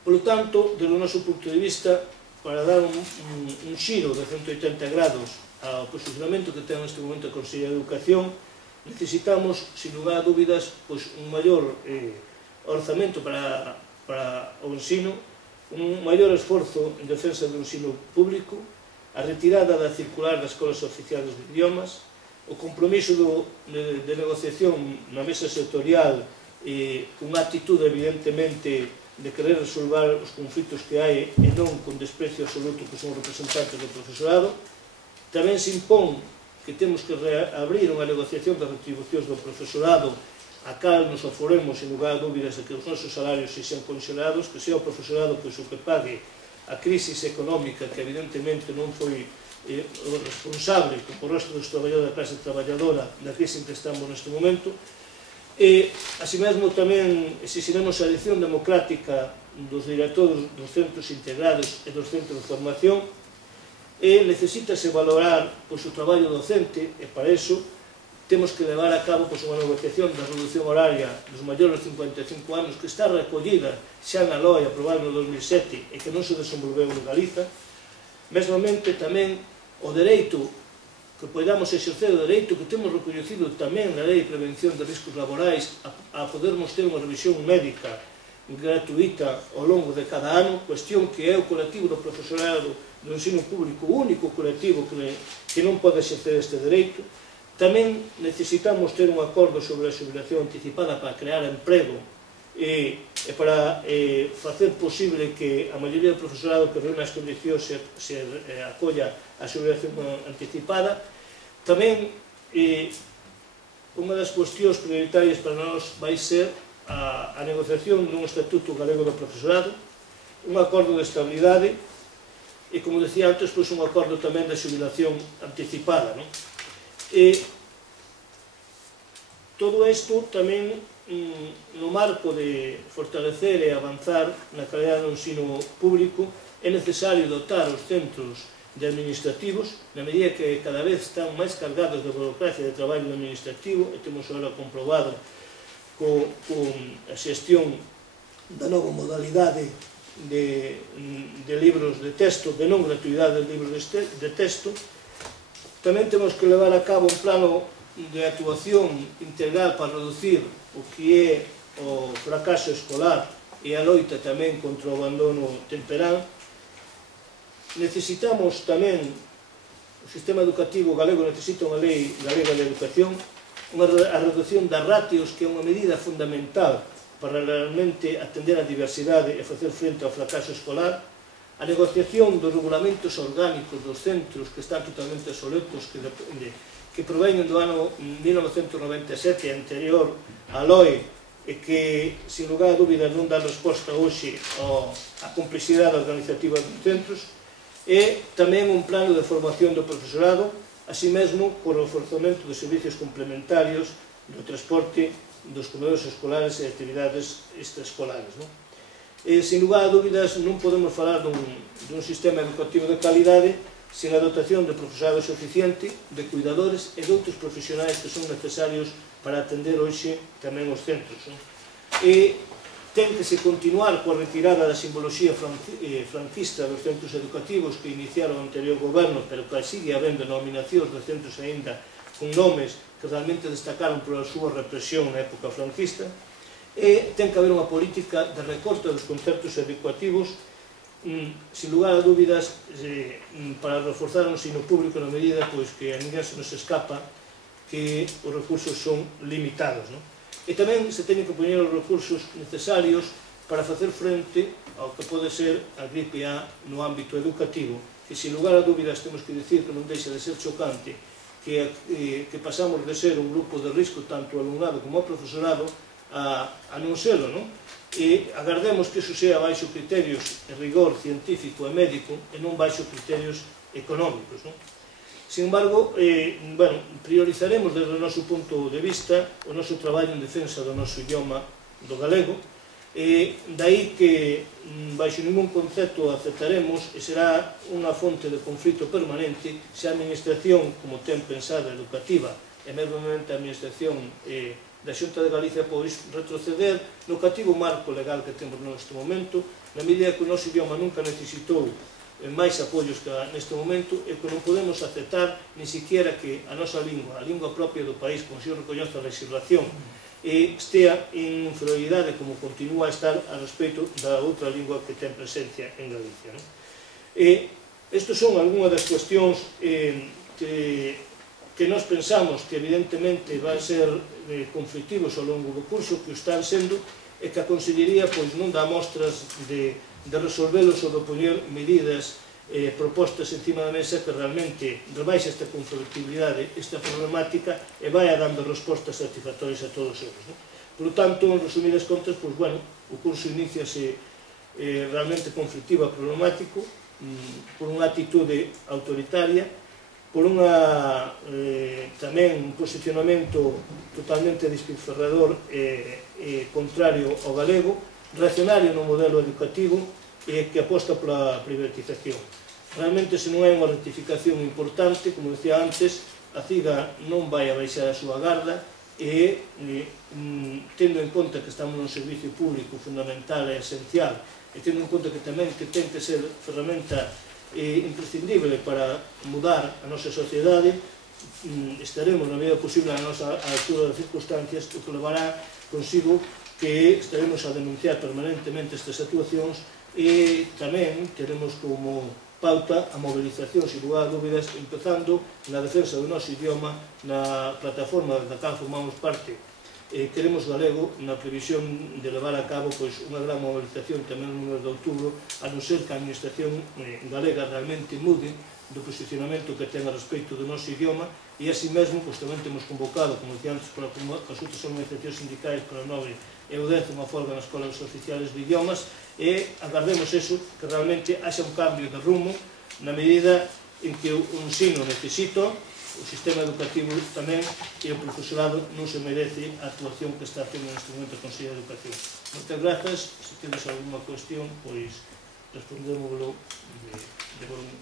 Polo tanto, desde o noso punto de vista, para dar un xiro de 180 grados ao posicionamento que ten neste momento a Consellería de Educación, necesitamos, sin lugar a dúbidas, un maior orzamento para o ensino, un maior esforzo en defensa do ensino público, a retirada da circular das escolas oficiales de idiomas, o compromiso de negociación na mesa sectorial cunha actitude evidentemente de querer resolver os conflitos que hai e non con desprecio absoluto que son representantes do profesorado. Tamén se impón que temos que reabrir unha negociación das retribucións do profesorado a cal nos oforemos, en lugar de dúbidas, de que os nosos salarios se sean conxelados, que sea o profesorado o que pague a crisis económica que evidentemente non foi o responsable, como o resto dos traballadores da clase traballadora, da crise en que estamos neste momento. E, así mesmo, tamén exigiremos a elección democrática dos directores dos centros integrados e dos centros de formación, e necesítase valorar o traballo docente, e para iso temos que levar a cabo unha negociación da reducción horaria dos maiores de 55 anos que está recollida xa na LOE aprobada no 2007 e que non se desenvolveu en Galiza. Mesmamente tamén o dereito que podamos exercer, o dereito que temos recoñecido tamén na Lei de Prevención de Riscos Laborais a podermos ter unha revisión médica gratuita ao longo de cada ano, cuestión que é o colectivo do profesorado do ensino público, o único colectivo que non pode exercer este dereito. Tamén necesitamos ter un acordo sobre a xubilación anticipada para crear emprego e para facer posible que a maioría do profesorado que reúne as condicións se acolla a xubilación anticipada. Tamén unha das cuestións prioritarias para nós vai ser a negociación dun estatuto galego do profesorado, un acordo de estabilidade e, como decía antes, un acordo tamén de xubilación anticipada. E todo isto tamén no marco de fortalecer e avanzar na calidad do ensino público é necesario dotar os centros de administrativos, na medida que cada vez están máis cargados de burocracia de traballo administrativo, e temos agora comprobado con a xestión da nova modalidade de libros de texto, de non gratuidade de libros de texto. Tamén temos que levar a cabo un plano de actuación integral para reducir o que é o fracaso escolar e a loita tamén contra o abandono temperán. Necesitamos tamén, o sistema educativo galego necesita unha lei galega de educación, a reducción das ratios, que é unha medida fundamental para realmente atender a diversidade e facer frente ao fracaso escolar, a negociación dos regulamentos orgánicos dos centros que están totalmente obsoletos, que proveñen do ano 1997 anterior á LOE e que, sin lugar a dúbidas, non dá resposta hoxe á complexidade organizativa dos centros, e tamén un plano de formación do profesorado, así mesmo co reforzamento dos servicios complementarios do transporte dos comedores escolares e actividades extraescolares. Sin lugar a dúbidas, non podemos falar dun sistema educativo de calidade sen a dotación de profesorado suficiente, de cuidadores e de outros profesionais que son necesarios para atender hoxe tamén os centros. E ten que se continuar coa retirada da simboloxía franquista dos centros educativos que iniciaron o anterior goberno, pero que sigue habendo nominacións de centros aínda con nomes que realmente destacaron pola súa represión na época franquista. E ten que haber unha política de recorte dos concertos educativos, sin lugar a dúbidas, para reforzar o ensino público na medida que a ninguén se nos escapa que os recursos son limitados. E tamén se teñen que poñer os recursos necesarios para facer frente ao que pode ser a gripe A no ámbito educativo, que, sin lugar a dúbidas, temos que dicir que non deixa de ser chocante que pasamos de ser un grupo de risco tanto ao alumnado como ao profesorado a non serlo, e agardemos que iso sea baixo criterios de rigor científico e médico e non baixo criterios económicos. Sin embargo, priorizaremos desde o noso punto de vista o noso traballo en defensa do noso idioma, do galego, e dai que baixo ningún concepto aceptaremos e será unha fonte de conflito permanente se a administración, como ten pensada educativa, e mesmo a administración da Xunta de Galicia pois retroceder no cativo marco legal que temos neste momento, na medida que o noso idioma nunca necesitou máis apoios que neste momento e que non podemos aceptar ni siquiera que a nosa lingua, a lingua propia do país, como se recoñece a legislación, estea en inferioridade como continúa a estar a respecto da outra lingua que ten presencia en Galicia. Estes son algunhas das cuestións que nós pensamos que evidentemente van ser conflictivos ao longo do curso, que o están sendo, e que a Consellería non dá mostras de resolvelos ou de poñer medidas propostas encima da mesa que realmente rebaixa esta conflictividade, esta problemática, e vai dando respostas satisfactorias a todos eles. Por lo tanto, en resumidas contas, o curso iníciase realmente conflictivo e problemático, por unha actitude autoritaria, por tamén un posicionamento totalmente despilfarrador e contrario ao galego, reaccionario no modelo educativo e que aposta pola privatización. Realmente, se non hai unha rectificación importante, como decía antes, a CIGA non vai a baixar a súa garda e, tendo en conta que estamos nun servicio público fundamental e esencial, e tendo en conta que tamén que ten que ser ferramenta imprescindible para mudar a nosa sociedade, estaremos na medida posible a nosa altura das circunstancias, o que levará consigo que estaremos a denunciar permanentemente estas actuacións e tamén teremos como pauta a mobilización, sin lugar a dúbidas, empezando na defensa do noso idioma na plataforma da cal formamos parte. Queremos galego na previsión de levar a cabo unha gran mobilización tamén no mês de outubro, a non ser que a administración galega realmente mude do posicionamento que ten a respecto do noso idioma e así mesmo tamén temos convocado, como decía antes, as outras organizacións sindicais para o 9 e o 10 unha folga nas escolas oficiales de idiomas e agardemos eso, que realmente haxa un cambio de rumo na medida en que o ensino necesita, o sistema educativo tamén e o profesorado non se merece a actuación que está haciendo neste momento a Consellería de Educación. Moitas grazas, se tedes alguna cuestión, pois respondémoslo de volumen.